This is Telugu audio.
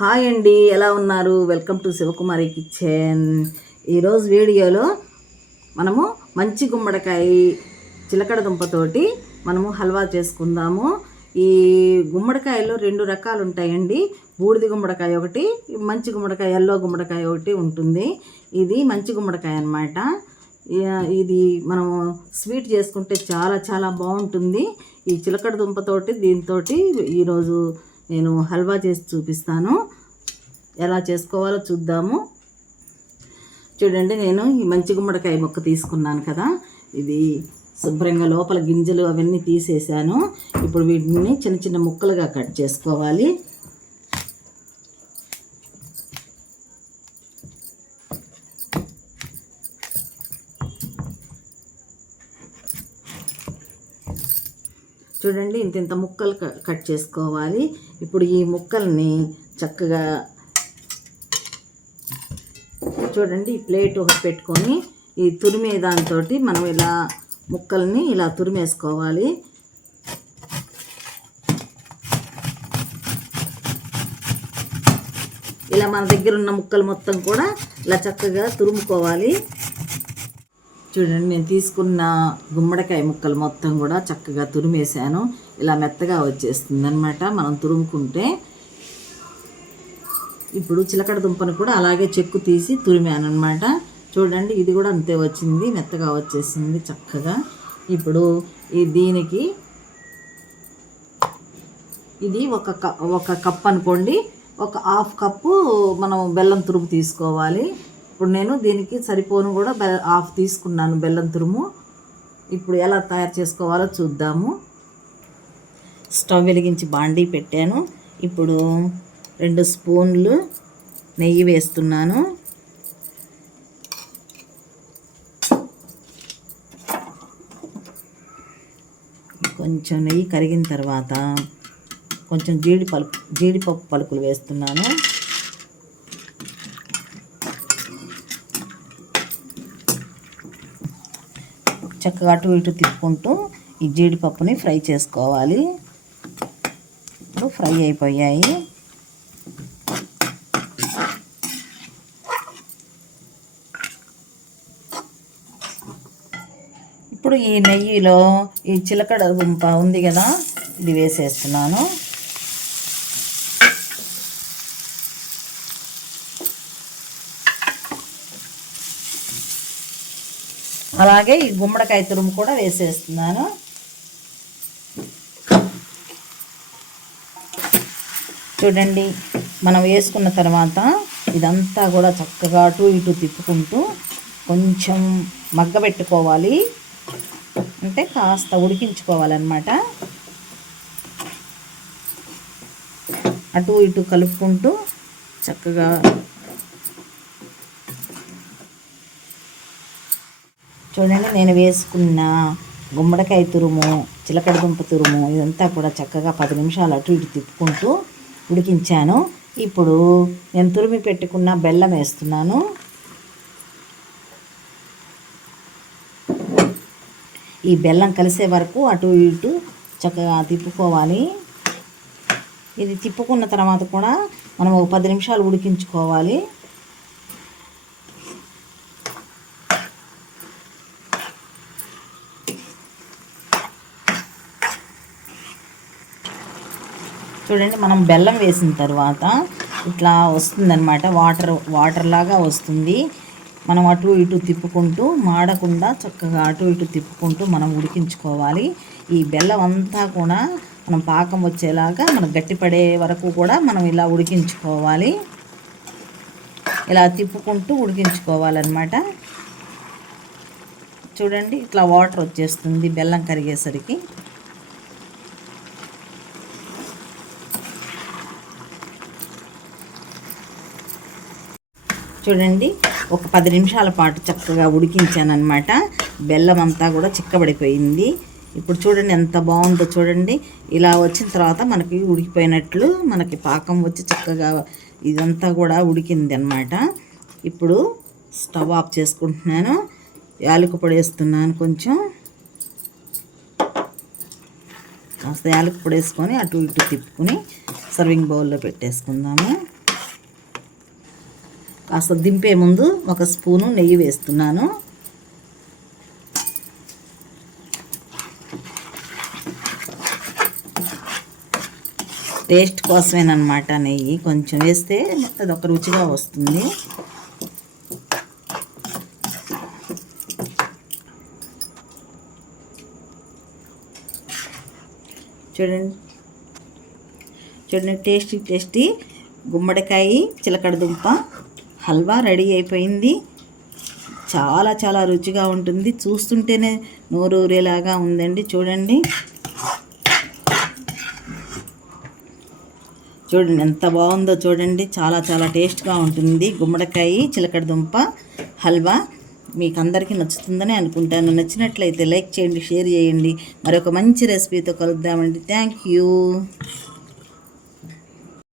హాయ్ అండి, ఎలా ఉన్నారు? Welcome to Sivakumari kitchen. ఈరోజు వీడియోలో మనము మంచి గుమ్మడికాయ చిలకడ దుంపతోటి మనము హల్వా చేసుకుందాము. ఈ గుమ్మడికాయలో 2 రకాలు ఉంటాయండి. బూడిది గుమ్మడికాయ ఒకటి, మంచి గుమ్మడికాయ ఎల్లో గుమ్మడికాయ ఒకటి ఉంటుంది. ఇది మంచి గుమ్మడికాయ అన్నమాట. ఇది మనము స్వీట్ చేసుకుంటే చాలా చాలా బాగుంటుంది. ఈ చిలకడ దుంపతోటి దీంతో ఈరోజు నేను హల్వా చేసి చూపిస్తాను. ఎలా చేసుకోవాలో చూద్దాము. చూడండి, నేను ఈ మంచి గుమ్మడికాయ ముక్క తీసుకున్నాను కదా, ఇది శుభ్రంగా లోపల గింజలు అవన్నీ తీసేసాను. ఇప్పుడు వీటిని చిన్న చిన్న ముక్కలుగా కట్ చేసుకోవాలి. చూడండి, ఇంత ముక్కలు కట్ చేసుకోవాలి. ఇప్పుడు ఈ ముక్కల్ని చక్కగా చూడండి, ఈ ప్లేట్ ఒకటి పెట్టుకొని ఈ తురిమే దాంతో మనం ఇలా ముక్కల్ని ఇలా తురిమేసుకోవాలి. ఇలా మన దగ్గర ఉన్న ముక్కలు మొత్తం కూడా ఇలా చక్కగా తురుముకోవాలి. చూడండి, నేను తీసుకున్న గుమ్మడికాయ ముక్కలు మొత్తం కూడా చక్కగా తురిమేసాను. ఇలా మెత్తగా వచ్చేస్తుంది అన్నమాట మనం తురుముకుంటే. ఇప్పుడు చిలకడ దుంపను కూడా అలాగే చెక్కు తీసి తురిమాను అన్నమాట. చూడండి, ఇది కూడా అంతే వచ్చింది, మెత్తగా వచ్చేసింది చక్కగా. ఇప్పుడు దీనికి ఇది ఒక కప్ అనుకోండి, ఒక హాఫ్ కప్పు మనం బెల్లం తురుము తీసుకోవాలి. ఇప్పుడు నేను దీనికి సరిపోను కూడా హాఫ్ తీసుకున్నాను బెల్లం తురుము. ఇప్పుడు ఎలా తయారు చేసుకోవాలో చూద్దాము. స్టవ్ వెలిగించి బాండీ పెట్టాను. ఇప్పుడు 2 స్పూన్లు నెయ్యి వేస్తున్నాను. కొంచెం నెయ్యి కరిగిన తర్వాత కొంచెం జీడిపప్పు పలుకులు వేస్తున్నాను. చక్కగా అటు ఇటు తిప్పుకుంటూ ఈ జీడిపప్పుని ఫ్రై చేసుకోవాలి. ఇప్పుడు ఫ్రై అయిపోయాయి. ఇప్పుడు ఈ నెయ్యిలో ఈ చిలకడ దుంప ఉంది కదా, ఇది వేసేస్తున్నాను. అలాగే ఈ గుమ్మడికాయ తురుము కూడా వేసేస్తున్నాను. చూడండి, మనం వేసుకున్న తర్వాత ఇదంతా కూడా చక్కగా అటు ఇటు తిప్పుకుంటూ కొంచెం మగ్గబెట్టుకోవాలి, అంటే కాస్త ఉడికించుకోవాలన్నమాట. అటు ఇటు కలుపుకుంటూ చక్కగా చూడండి, నేను వేసుకున్న గుమ్మడికాయ తురుము, చిలకడ దుంప తురుము ఇదంతా కూడా చక్కగా 10 నిమిషాలు అటు ఇటు తిప్పుకుంటూ ఉడికించాను. ఇప్పుడు నేను తురిమి పెట్టుకున్న బెల్లం వేస్తున్నాను. ఈ బెల్లం కలిసే వరకు అటు ఇటు చక్కగా తిప్పుకోవాలి. ఇది తిప్పుకున్న తర్వాత కూడా మనం 10 నిమిషాలు ఉడికించుకోవాలి. చూడండి, మనం బెల్లం వేసిన తర్వాత ఇట్లా వస్తుందన్నమాట, వాటర్ లాగా వస్తుంది. మనం అటు ఇటు తిప్పుకుంటూ మాడకుండా చక్కగా అటు ఇటు తిప్పుకుంటూ మనం ఉడికించుకోవాలి. ఈ బెల్లం అంతా కూడా మనం పాకం వచ్చేలాగా మనం గట్టిపడే వరకు కూడా మనం ఇలా ఉడికించుకోవాలి. ఇలా తిప్పుకుంటూ ఉడికించుకోవాలన్నమాట. చూడండి, ఇట్లా వాటర్ వచ్చేస్తుంది బెల్లం కరిగేసరికి. చూడండి, ఒక 10 నిమిషాల పాటు చక్కగా ఉడికించాను అన్నమాట. బెల్లం అంతా కూడా చిక్కబడిపోయింది. ఇప్పుడు చూడండి ఎంత బాగుందో. చూడండి, ఇలా వచ్చిన తర్వాత మనకి ఉడికిపోయినట్లు మనకి పాకం వచ్చి చక్కగా ఇదంతా కూడా ఉడికింది అన్నమాట. ఇప్పుడు స్టవ్ ఆఫ్ చేసుకుంటున్నాను. యాలకుల పొడి వేస్తున్నాను. కొంచెం కాస్త యాలకుల పొడి వేసుకొని అటు ఇటు తిప్పుకొని సర్వింగ్ బౌల్లో పెట్టేసుకుందాము. కాస్త దింపే ముందు ఒక స్పూను నెయ్యి వేస్తున్నాను. టేస్ట్ కోసమేనమాట, నెయ్యి కొంచెం వేస్తే అదొక రుచిగా వస్తుంది. చూడండి టేస్టీ గుమ్మడికాయ చిలకడ దుంప హల్వా రెడీ అయిపోయింది. చాలా చాలా రుచిగా ఉంటుంది. చూస్తుంటేనే నోరూరేలాగా ఉందండి. చూడండి ఎంత బాగుందో చూడండి. చాలా చాలా టేస్ట్గా ఉంటుంది గుమ్మడికాయ చిలకడ దుంప హల్వా. మీకు అందరికీ నచ్చుతుందని అనుకుంటాను. నచ్చినట్లయితే లైక్ చేయండి, షేర్ చేయండి. మరొక మంచి రెసిపీతో కలుద్దామండి. Thank you.